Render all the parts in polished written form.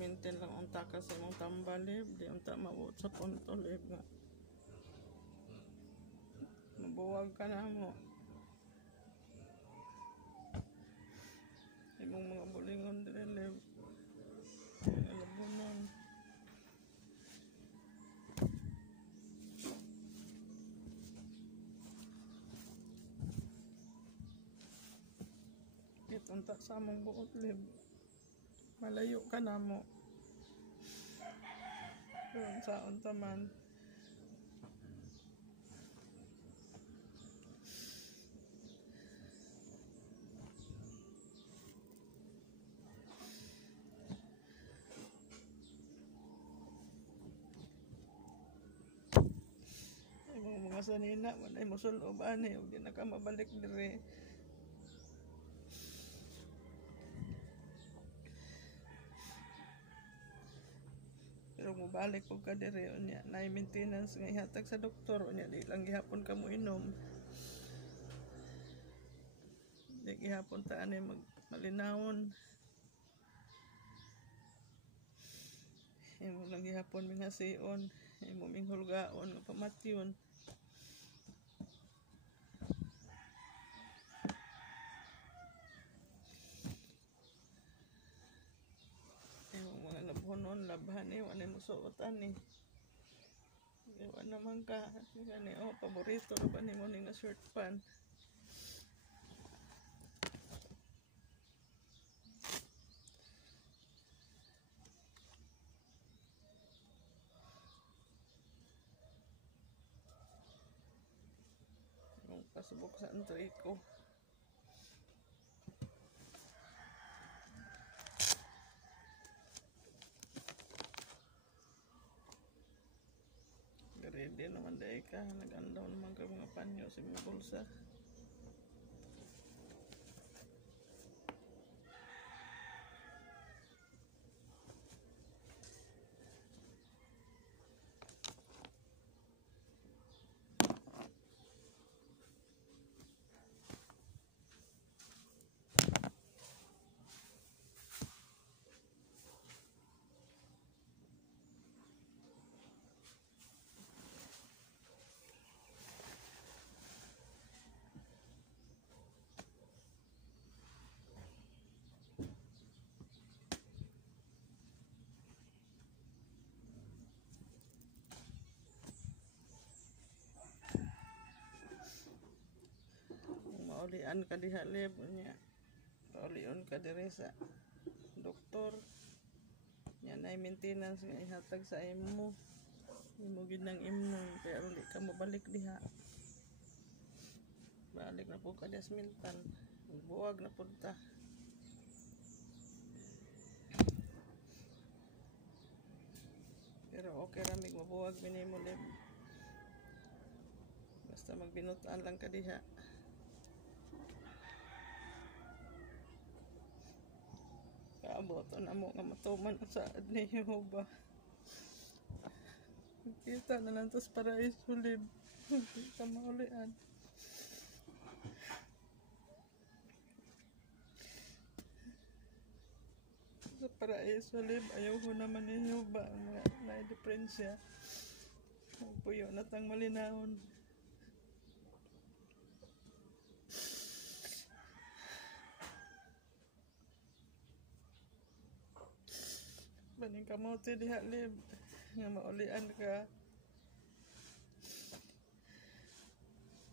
maintain lang unta ka sa imong tambalib, di unta mabuot sa punto lib nga. Mabuwag ka na mo. Imong mga bulingon dire lib. Alabunon. Unta sa among buot lib, malayo ka na mo doon sa unta man. Imong mga sanina manay mosulob ani ug di na ka mabalik dire. Pero mubalik po ka dire unya na maintenance nga ihatag sa doktor unya di lang gihapon ka mo inom, di gihapon ta ani malinawon, imo lang gihapon mingasion, imo minghulgaon nga pamatyon. Labhonon, labhan eh, wala mo suotan eh. Iwan naman ka. Gani, oh, paborito na ba ni mo nga short pant? Yung pasubok sa antriko. Ready naman dahil ka, nag-andaw naman ka mga panyo sa mga bulsa. Paulian ka diha lib nya. Paulion ka dire sa doktor. Nya nay maintenance nga ihatag sa imo. Imo gid nang imnon kaya uli ka mabalik diha. Balik na po ka Jasmintan. Buwag na pud ta. Pero okay ra mig mabuwag minimo lib. Basta magbinutan lang ka diha. Kaabot na mo nga matuman sa ni Jehova. Kita na lang tas paraiso lib. Kita maulian. Sa paraiso lib, ayaw ko naman ni Jehova nga na-deprensya. Puyo na tang malinahon. Baning kamote diha lib nga maulian ka.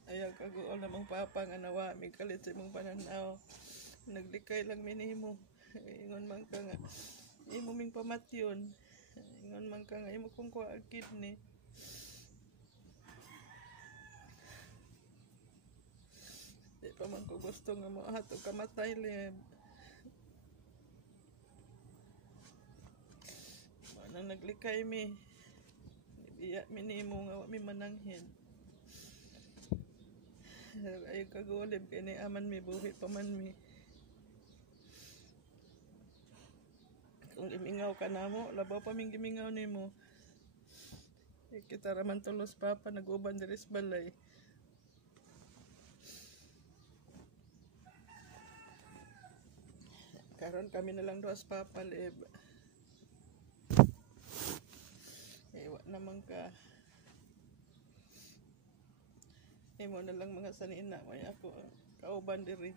Ayaw ka guol namang papa nga nawa may kalit sa imong pananaw. Naglikay lang minimo. Ingon man ka nga imo ming pamatyon. Ingon man ka nga imo kong kuha ang kidney. Di pa man ko gusto nga mahatog kamatay lib. Nang naglikay mi, ibiya minimo nga mi mananghin. Ayaw kagulib kaya ni aman mi buhi pa man mi. Kung gimingaw ka na mo, labaw pa ming gimingaw ni mo. Kita raman tulos papa nag-uban diri sa balay. Karon kami na lang doas papa lib. Wa naman ka. Imo na lang mga sanina, may ako kauban diri.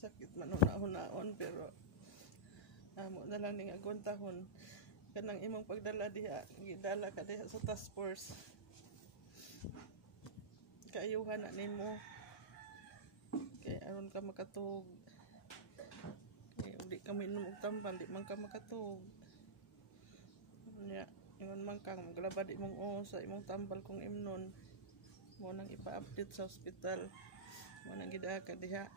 Sakit man una-hunaon pero amo na lang ning aguntahon kanang imong pagdala diha, gidala ka diha sa task force. Kaayuhan na nimo kay aron ka makatug. Di ka minom og tambal, di man ka makatug. Nya ingon man kang maglabad imong sa imong tambal kung imnon mo nang ipa-update sa ospital, mo nang gidala ka diha.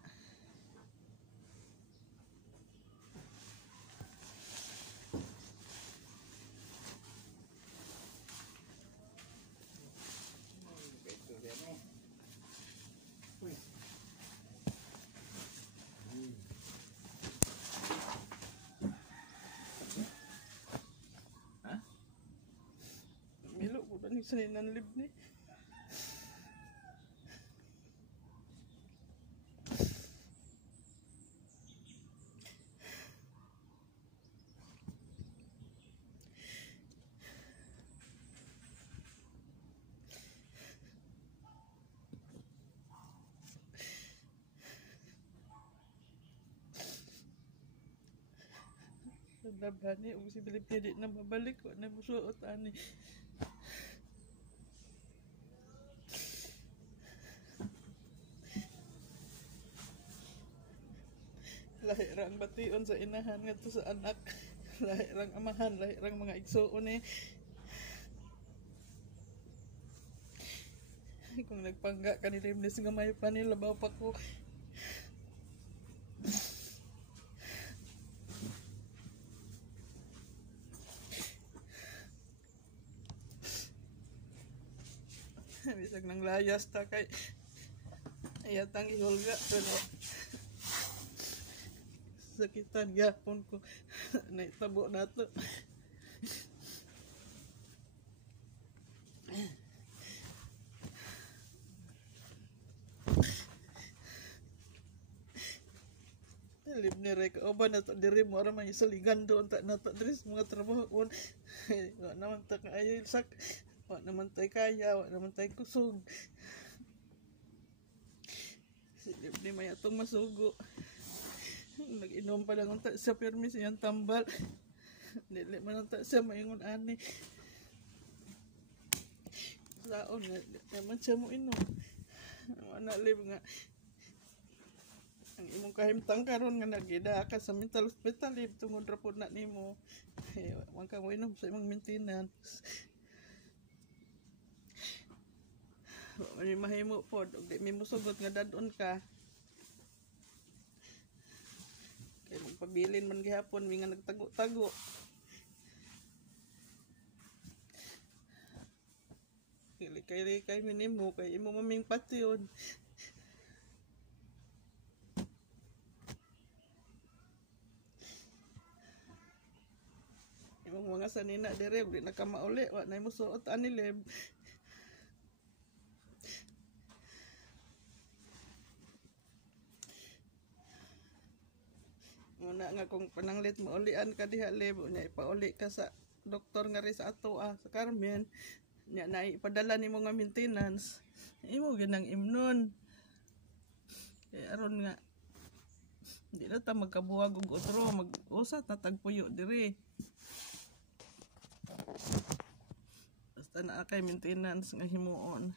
Milo ko na ni saninan lib ni. Nagdabani og si Bilip di na mabalik ko na musuot ani. Lahi rang bation sa inahan ngadto sa anak. Lahi rang amahan, lahi rang mga igsoon eh. Kung nagpangga ka ni Limnes nga may panilabaw pa ko. Bisag nang layas ta kay ayatang ihulga pero sakitan gapon ko naitabo nato. Lib ni Rek oban nato diri mo ra man isaligan doon ta nato diri sa mga trabaho kon wa naman ta kaayo sak. Wa naman tay kaya, wa naman tay kusog. Silip ni may atong masugo. Nag-inom pa lang unta sa permis iyang tambal. Dili man unta siya maingon ani. Laon nga, naman siya mo inom. Wala lib nga. Ang imong kahimtang karon nga nagida ka sa mental hospital lib tungod ra pud na nimo. Wa ka mo inom sa imong maintenance. May mahimo po, di may musugot nga dadon ka. Kaya magpabilin man gihapon, may nga nagtago-tago. Likay-likay minimo, kay imo maming patyon. Imong mga sanina dire, di na ka mauli, wa na musuot anilib. Muna nga kung pananglit mo ulian ka diha lebo nya ipauli ka sa doktor nga ri sa ato sa Carmen nya na ipadala nimo nga maintenance imo ginang imnon kay aron nga di na ta magkabuwag og otro mag-usat na tagpuyo diri basta na kay maintenance nga himuon.